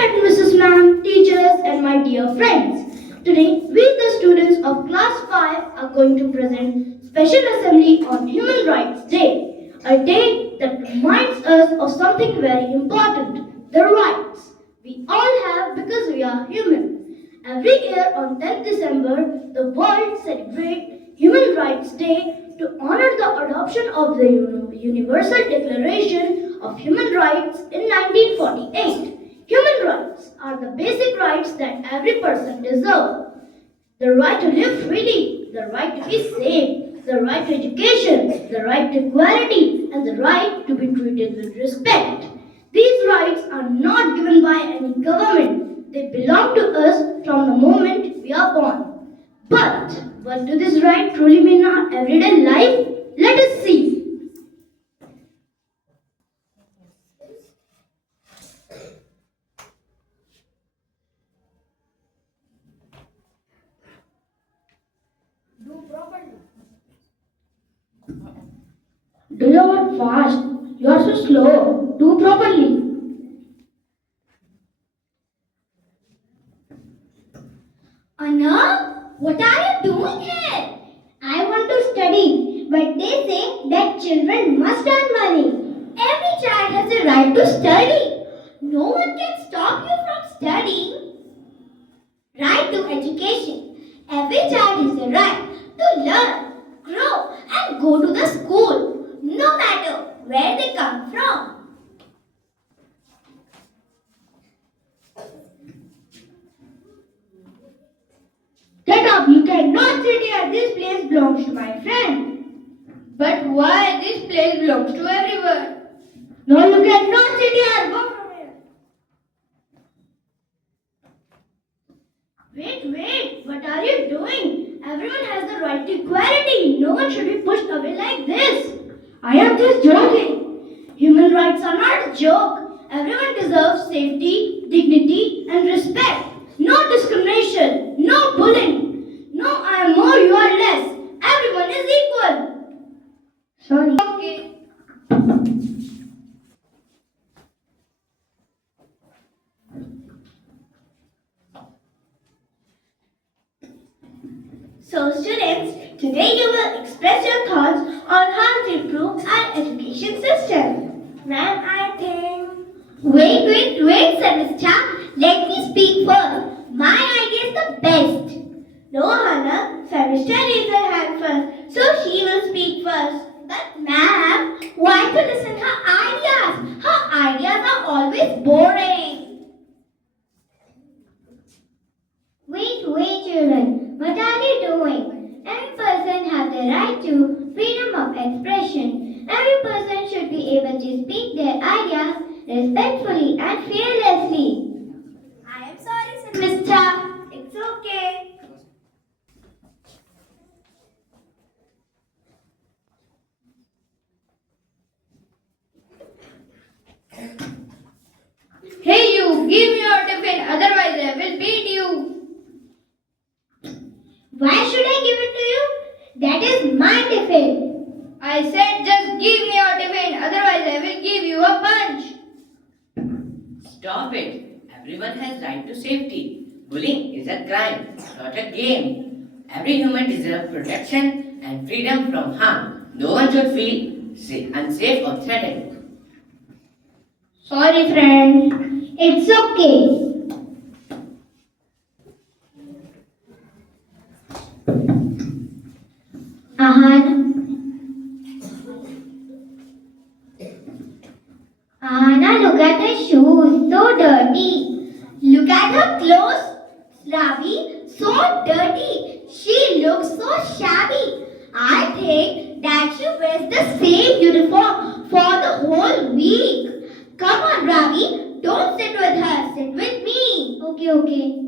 And Mrs. Ma'am, teachers, and my dear friends. Today, we, the students of Class 5, are going to present Special Assembly on Human Rights Day, a day that reminds us of something very important, the rights we all have because we are human. Every year on 10th December, the world celebrates Human Rights Day to honor the adoption of the Universal Declaration of Human Rights in 1948. Human rights are the basic rights that every person deserves. The right to live freely, the right to be safe, the right to education, the right to equality, and the right to be treated with respect. These rights are not given by any government. They belong to us from the moment we are born. But what do these rights truly mean in our everyday life? Let us see. Do your work fast. You are so slow. Do properly. Anna, what are you doing here? I want to study, but they say that children must earn money. Every child has a right to study. No one can stop you from studying. Right to education. Every child has a right to learn, grow, and go to the school, no matter where they come from. Get up. You cannot sit here. This place belongs to my friend. But why this place belongs to everyone? No, you cannot sit here. Go from here. Wait, what are you doing? Everyone has the right to equality. No one should be pushed away like this. I am just joking. Human rights are not a joke. Everyone deserves safety, dignity, and respect. No discrimination, no bullying. No, I am more, you are less. Everyone is equal. Sorry. Okay. So students, today you will express your thoughts on how to improve our education system. Ma'am, I think... Wait, Samistha. Let me speak first. My idea is the best. No, Hannah. Samistha raised her hand first, so she will speak first. But ma'am, why to listen her ideas? Her ideas are always boring. Wait, children. What are you doing? Every person has the right to freedom of expression. Every person should be able to speak their ideas respectfully and fearlessly. I am sorry, Mister. It's okay. Hey, you. Give me your tiffin. Otherwise, I will beat you. Why should I give it to you? That is my tiffin. I said just give me your tiffin. Otherwise, I will give you a punch. Stop it. Everyone has right to safety. Bullying is a crime, not a game. Every human deserves protection and freedom from harm. No one should feel unsafe or threatened. Sorry, friend. It's okay. Ahana, look at her shoes, so dirty. Look at her clothes, Ravi, so dirty. She looks so shabby. I think that she wears the same uniform for the whole week. Come on, Ravi, don't sit with her, sit with me. Okay.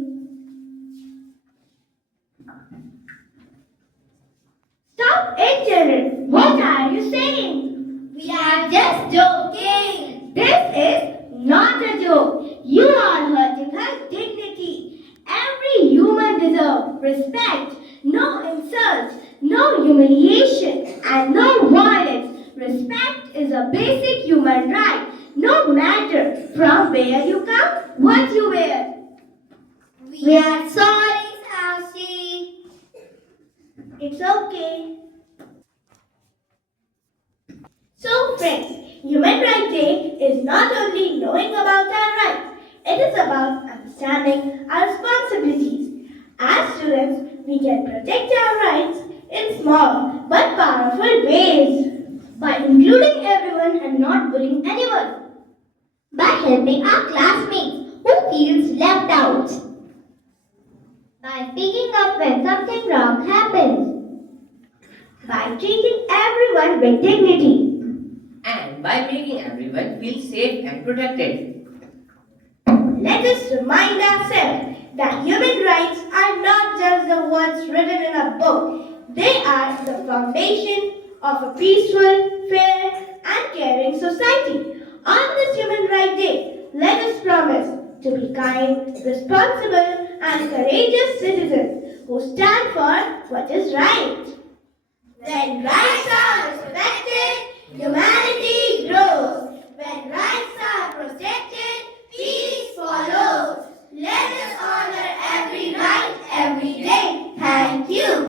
Stop it, children. What are you saying? We are just joking. This is not a joke. You are hurting her dignity. Every human deserves respect, no insult, no humiliation, and no violence. Respect is a basic human right, no matter From where you come? What you wear? We are sorry, Elsie. It's okay. So friends, Human Rights Day is not only knowing about our rights, it is about understanding our responsibilities. As students, we can protect our rights in small but powerful ways. By including everyone and not bullying anyone. By helping our classmates who feels left out. By speaking up when something wrong happens. By treating everyone with dignity. And by making everyone feel safe and protected. Let us remind ourselves that human rights are not just the words written in a book. They are the foundation of a peaceful, fair, and caring society. On this Human Rights Day, let us promise to be kind, responsible, and courageous citizens who stand for what is right. When rights are respected,